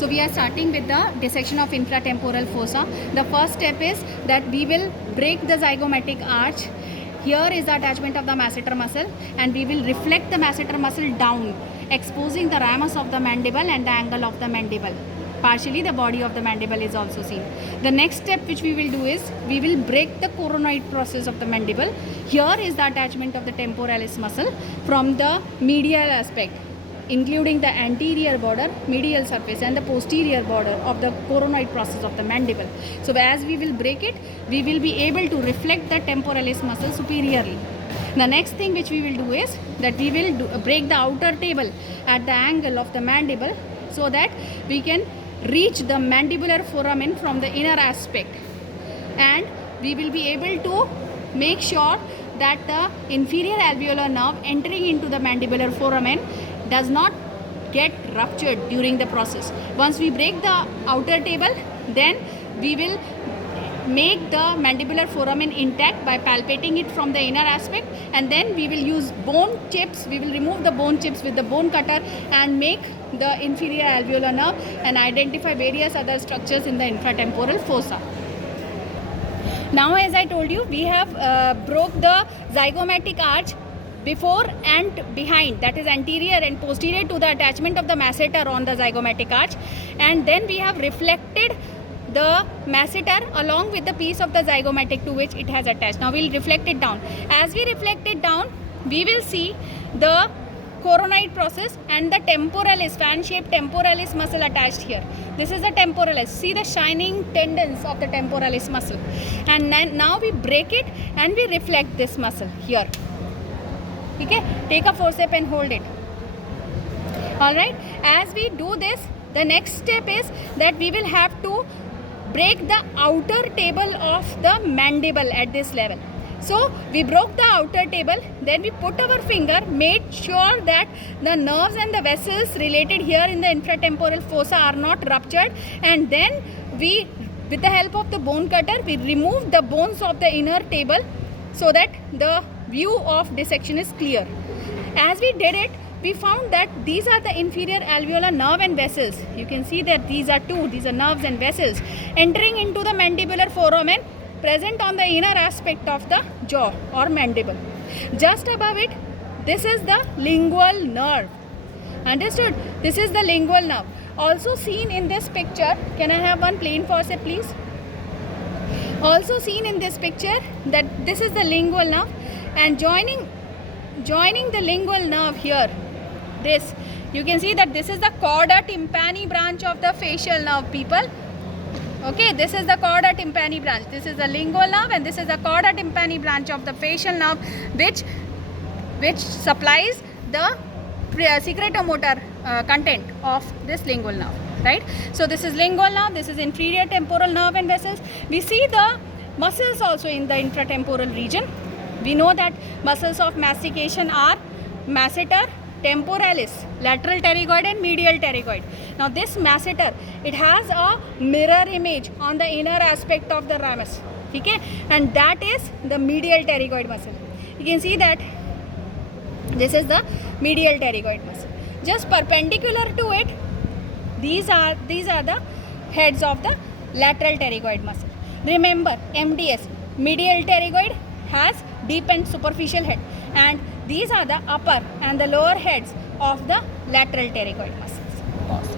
So we are starting with the dissection of infratemporal fossa. The first step is that we will break the zygomatic arch. Here is the attachment of the masseter muscle, and we will reflect the masseter muscle down, exposing the ramus of the mandible and the angle of the mandible. Partially the body of the mandible is also seen. The next step which we will do is we will break the coronoid process of the mandible. Here is the attachment of the temporalis muscle from the medial aspect, including the anterior border, medial surface and the posterior border of the coronoid process of the mandible. So as we will break it, we will be able to reflect the temporalis muscle superiorly. The next thing which we will do is that we will break the outer table at the angle of the mandible so that we can reach the mandibular foramen from the inner aspect, and we will be able to make sure that the inferior alveolar nerve entering into the mandibular foramen does not get ruptured during the process. Once we break the outer table, then we will make the mandibular foramen intact by palpating it from the inner aspect, and then we will use bone chips. We will remove the bone chips with the bone cutter and make the inferior alveolar nerve and identify various other structures in the infratemporal fossa. Now, as I told you, we have broke the zygomatic arch before and behind, that is anterior and posterior to the attachment of the masseter on the zygomatic arch, and then we have reflected the masseter along with the piece of the zygomatic to which it has attached. Now we'll reflect it down. As we reflect it down, we will see the coronoid process and the temporalis, fan-shaped temporalis muscle attached here. This is the temporalis. See the shining tendons of the temporalis muscle. And now we break it and we reflect this muscle here. Okay? Take a forceps and hold it. Alright? As we do this, the next step is that we will have to break the outer table of the mandible at this level. So we broke the outer table, then we put our finger, made sure that the nerves and the vessels related here in the infratemporal fossa are not ruptured, and then we, with the help of the bone cutter, we removed the bones of the inner table so that the view of dissection is clear. As we did it, we found that these are the inferior alveolar nerve and vessels. You can see that these are nerves and vessels entering into the mandibular foramen present on the inner aspect of the jaw or mandible. Just above it, this is the lingual nerve. Understood? This is the lingual nerve. Also seen in this picture, can I have one plain forceps please? Also seen in this picture that this is the lingual nerve, and joining the lingual nerve here, this, you can see that this is the chorda tympani branch of the facial nerve, people. Okay, this is the chorda tympani branch. This is the lingual nerve and this is the chorda tympani branch of the facial nerve, which supplies the secretomotor content of this lingual nerve, right? So this is lingual nerve, this is inferior temporal nerve and vessels. We see the muscles also in the infratemporal region. We know that muscles of mastication are masseter, temporalis, lateral pterygoid and medial pterygoid. Now this masseter, it has a mirror image on the inner aspect of the ramus, okay? And that is the medial pterygoid muscle. You can see that this is the medial pterygoid muscle. Just perpendicular to it, these are the heads of the lateral pterygoid muscle. Remember, MDS, medial pterygoid, has deep and superficial head, and these are the upper and the lower heads of the lateral pterygoid muscles. Pause.